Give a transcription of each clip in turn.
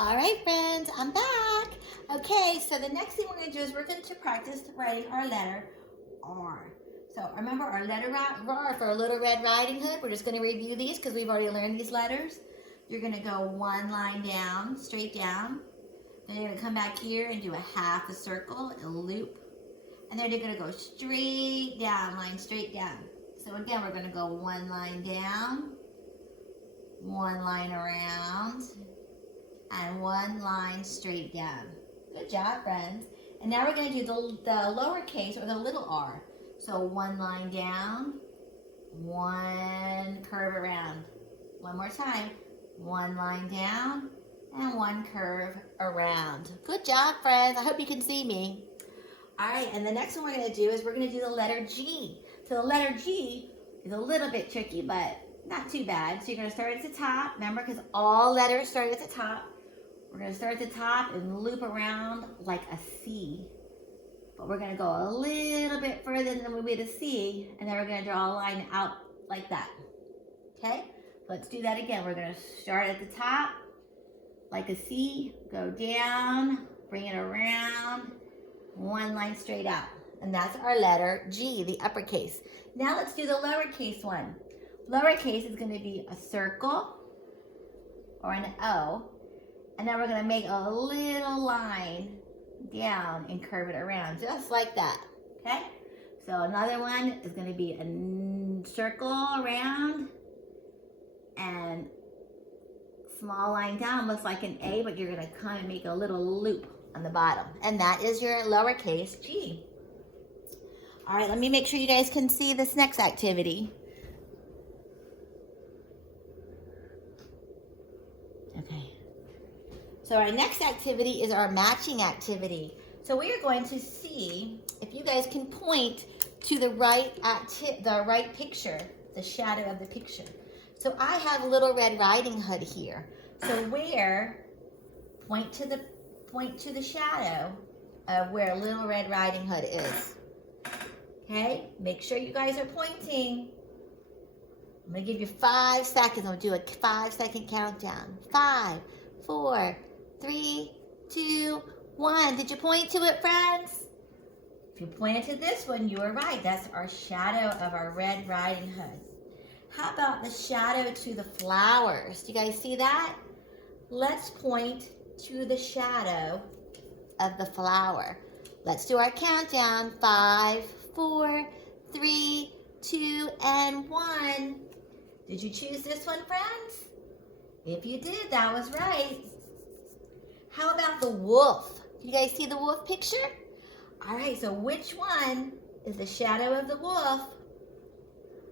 All right, friends, I'm back. Okay, so the next thing we're going to do is we're going to practice writing our letter R. So remember our letter R for our Little Red Riding Hood. We're just going to review these because we've already learned these letters. You're going to go one line down, straight down. Then you're going to come back here and do a half a circle, a loop. And then you're going to go straight down, line straight down. So again, we're going to go one line down, one line around, and one line straight down. Good job, friends. And now we're going to do the lowercase or the little r. So one line down, one curve around. One more time. One line down and one curve around. Good job, friends. I hope you can see me. All right, and the next one we're going to do is we're going to do the letter G. So the letter G is a little bit tricky, but not too bad. So you're going to start at the top. Remember, because all letters start at the top. We're going to start at the top and loop around like a C. But we're going to go a little bit further than we did a C, and then we're going to draw a line out like that. Okay? Let's do that again. We're going to start at the top like a C, go down, bring it around, one line straight out. And that's our letter G, the uppercase. Now let's do the lowercase one. Lowercase is going to be a circle or an O. And then we're going to make a little line down and curve it around, just like that, okay? So another one is going to be a circle around and small line down, looks like an A, but you're going to kind of make a little loop on the bottom. And that is your lowercase G. All right, let me make sure you guys can see this next activity. Okay. So our next activity is our matching activity. So we are going to see if you guys can point to the right picture, the shadow of the picture. So I have Little Red Riding Hood here. So point to the shadow of where Little Red Riding Hood is. Okay, make sure you guys are pointing. I'm gonna give you 5 seconds. I'm gonna do a 5-second countdown. 5, 4, 3, 2, 1. Did you point to it, friends? If you pointed to this one, you were right. That's our shadow of our Red Riding Hood. How about the shadow to the flowers? Do you guys see that? Let's point to the shadow of the flower. Let's do our countdown. 5, 4, 3, 2, and 1. Did you choose this one, friends? If you did, that was right. How about the wolf? Do you guys see the wolf picture? All right, so which one is the shadow of the wolf?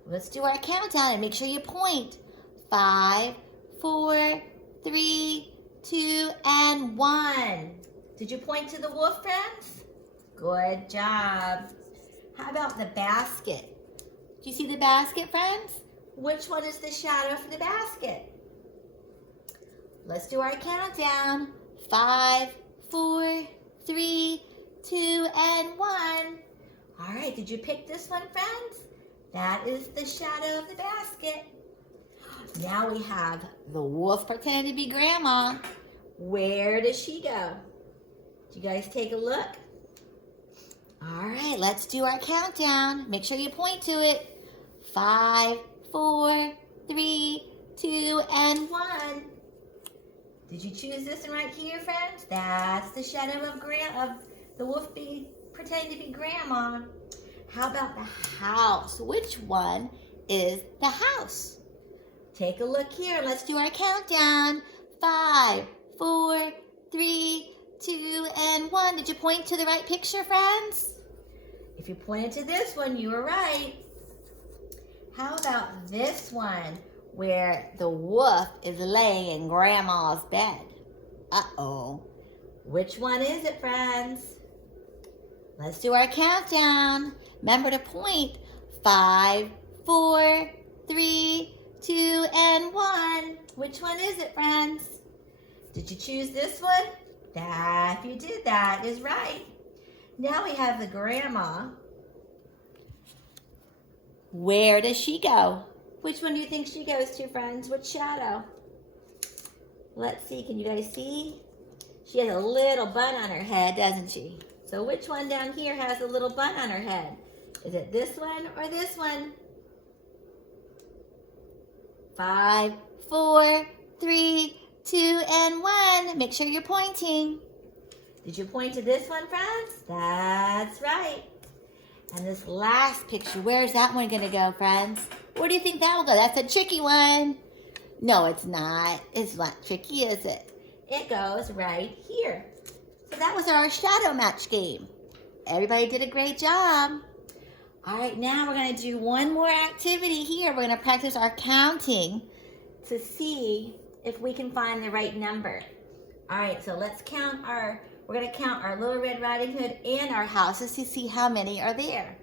Let's do our countdown and make sure you point. 5, 4, 3, 2, and 1. Did you point to the wolf, friends? Good job. How about the basket? Do you see the basket, friends? Which one is the shadow for the basket? Let's do our countdown. 5, 4, 3, 2, and 1. All right, did you pick this one, friends? That is the shadow of the basket. Now we have the wolf pretending to be Grandma. Where does she go? Did you guys take a look? All right, let's do our countdown. Make sure you point to it. 5, 4, 3, 2, and 1. Did you choose this one right here, friends? That's the shadow of the wolf pretending to be Grandma. How about the house? Which one is the house? Take a look here. Let's do our countdown. 5, 4, 3, 2, and 1. Did you point to the right picture, friends? If you pointed to this one, you were right. How about this one, where the wolf is laying in Grandma's bed? Uh-oh. Which one is it, friends? Let's do our countdown. Remember to point. 5, 4, 3, 2, and 1. Which one is it, friends? Did you choose this one? If you did, that is right. Now we have the Grandma. Where does she go? Which one do you think she goes to, friends? Which shadow? Let's see, can you guys see? She has a little bun on her head, doesn't she? So which one down here has a little bun on her head? Is it this one or this one? 5, 4, 3, 2, and 1. Make sure you're pointing. Did you point to this one, friends? That's right. And this last picture, where's that one gonna go, friends? Where do you think that will go? That's a tricky one. No, it's not. It's not tricky, is it? It goes right here. So that was our shadow match game. Everybody did a great job. All right, now we're gonna do one more activity here. We're gonna practice our counting to see if we can find the right number. All right, so let's count we're gonna count our Little Red Riding Hood and our houses to see how many are there.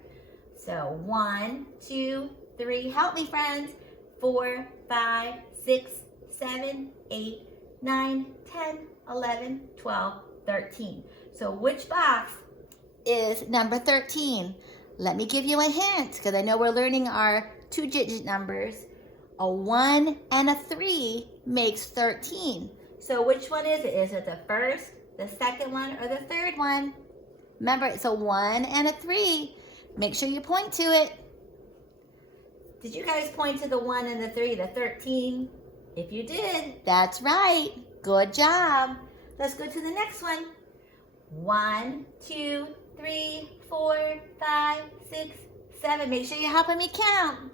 So 1, 2, 3, help me friends, 4, 5, 6, 7, 8, 9, 10, 11, 12, 13. So which box is number 13? Let me give you a hint, because I know we're learning our 2-digit numbers. A 1 and a 3 makes 13. So which one is it? Is it the first, the second one, or the third one? Remember, it's a 1 and a 3. Make sure you point to it. Did you guys point to the 1 and the 3, the 13? If you did, that's right. Good job. Let's go to the next one. 1, 2, 3, 4, 5, 6, 7. Make sure you're helping me count.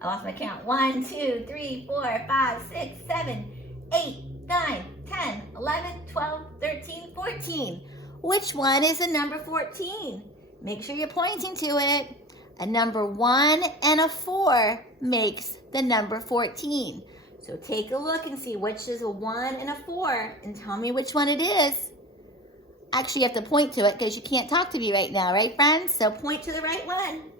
I lost my count. 1, 2, 3, 4, 5, 6, 7, 8, 9, 10, 11, 12, 13, 14. Which one is the number 14? Make sure you're pointing to it. A number 1 and a 4 makes the number 14. So take a look and see which is a 1 and a 4 and tell me which one it is. Actually, you have to point to it because you can't talk to me right now, right, friends? So point to the right one.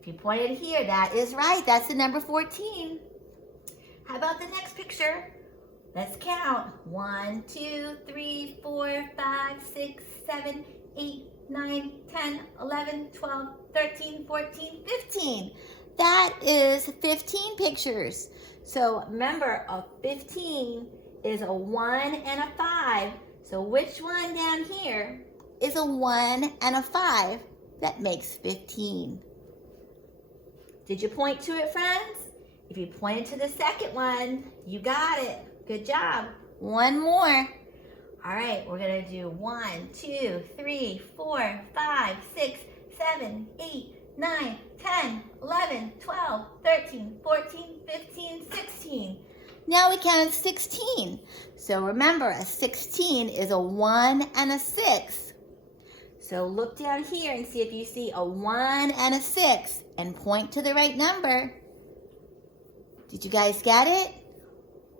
If you pointed here, that is right. That's the number 14. How about the next picture? Let's count. 1, 2, 3, 4, 5, 6, 7, 8, 9, 10, 11, 12, 13, 14, 15. That is 15 pictures. So remember, a 15 is a 1 and a 5. So which one down here is a 1 and a 5 that makes 15? Did you point to it, friends? If you pointed to the second one, you got it. Good job. One more. All right, we're going to do 1, 2, 3, 4, 5, 6, 7, 8, 9, 10, 11, 12, 13, 14, 15, 16. Now we counted 16. So remember, a 16 is a 1 and a 6. So look down here and see if you see a 1 and a 6 and point to the right number. Did you guys get it?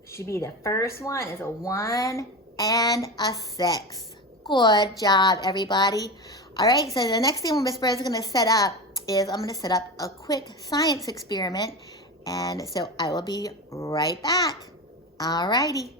Should be the first one is a 1 and a 6. Good job, everybody. All right, so the next thing Miss Bird's going to set up is I'm going to set up a quick science experiment. And so I will be right back. All righty.